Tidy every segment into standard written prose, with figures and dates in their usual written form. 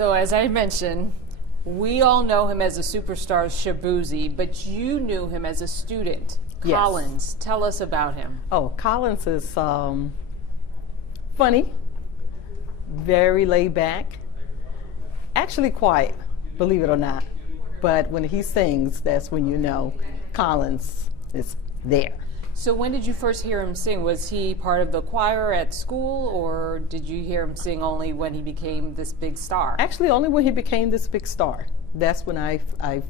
So as I mentioned, we all know him as a superstar, Shaboozey, but you knew him as a student. Yes. Collins, tell us about him. Oh, Collins is funny, very laid back, actually quiet, believe it or not. But when he sings, that's when you know Collins is there. So when did you first hear him sing? Was he part of the choir at school, or did you hear him sing only when he became this big star? Actually, only when he became this big star. That's when I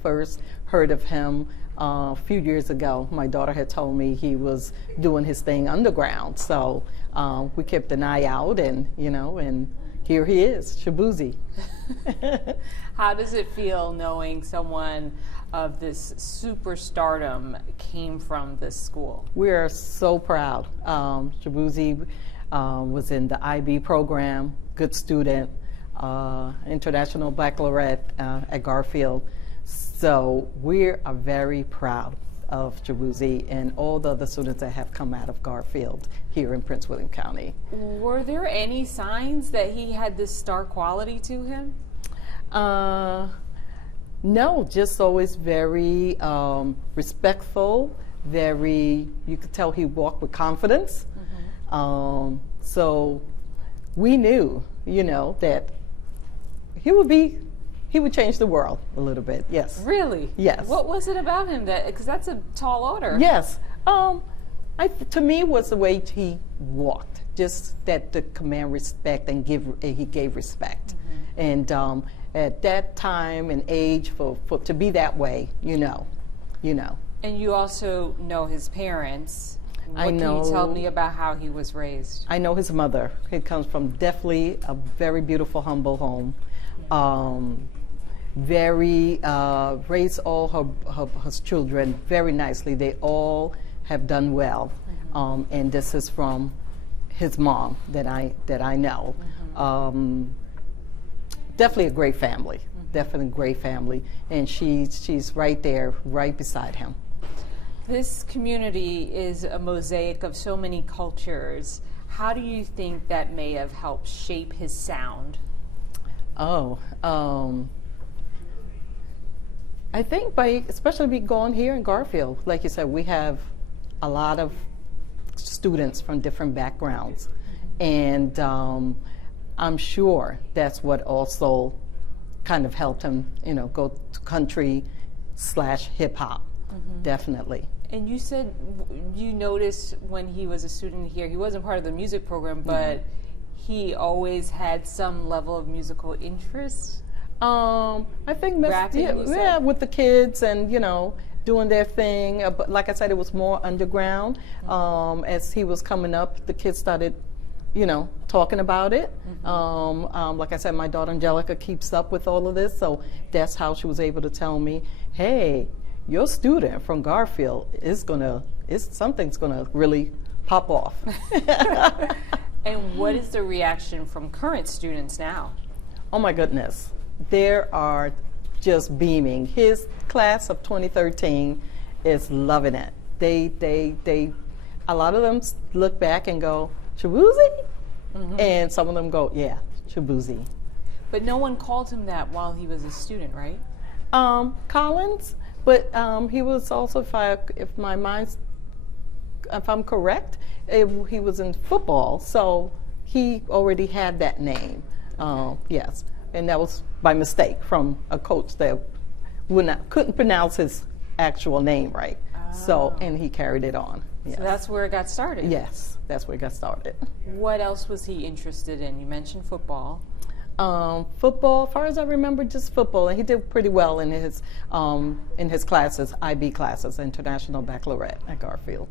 first heard of him a few years ago. My daughter had told me he was doing his thing underground, so we kept an eye out, and and here he is, Shaboozey. How does it feel knowing someone of this superstardom came from this school? We are so proud. Shaboozey was in the IB program, good student, International Baccalaureate at Gar-Field. So we are very proud of Shaboozey and all the other students that have come out of Gar-Field here in Prince William County. Were there any signs that he had this star quality to him? No, just always very respectful, you could tell he walked with confidence. Mm-hmm. So we knew, that he would change the world a little bit, yes. Really? Yes. What was it about him because that's a tall order? Yes. To me, it was the way he walked, just that to command respect and he gave respect. Mm-hmm. And at that time and age, to be that way, you know. And you also know his parents. What I know. Can you tell me about how he was raised? I know his mother. He comes from definitely a very beautiful, humble home. Raised all her children very nicely. They all have done well. Mm-hmm. And this is from his mom that I know. Mm-hmm. Definitely a great family. Mm-hmm. Definitely a great family. And she's right there, right beside him. This community is a mosaic of so many cultures. How do you think that may have helped shape his sound? I think especially going here in Gar-Field, like you said, we have a lot of students from different backgrounds. Mm-hmm. And I'm sure that's what also kind of helped him, go to country/hip hop. Mm-hmm. Definitely. And you said you noticed when he was a student here, he wasn't part of the music program, but he always had some level of musical interest. I think rapping, with the kids and doing their thing. But like I said, it was more underground. Mm-hmm. As he was coming up, the kids started talking about it. Mm-hmm. Like I said, my daughter Angelica keeps up with all of this, so that's how she was able to tell me, hey, your student from Gar-Field something's gonna really pop off. And what is the reaction from current students now? Oh my goodness, they are just beaming. His class of 2013 is loving it. A lot of them look back and go, Shaboozey? Mm-hmm. And some of them go, yeah, Shaboozey. But no one called him that while he was a student, right? Collins, but he was also, if I'm correct, he was in football, so he already had that name. Yes, and that was by mistake from a coach that couldn't pronounce his actual name right. Oh. So, and he carried it on. Yes. So that's where it got started. Yes, that's where it got started. What else was he interested in? You mentioned football. Football, as far as I remember, just football, and he did pretty well in his classes, IB classes, International Baccalaureate at Gar-Field.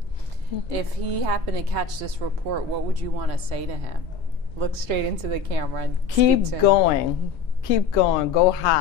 If he happened to catch this report, what would you want to say to him? Look straight into the camera and keep going, go high.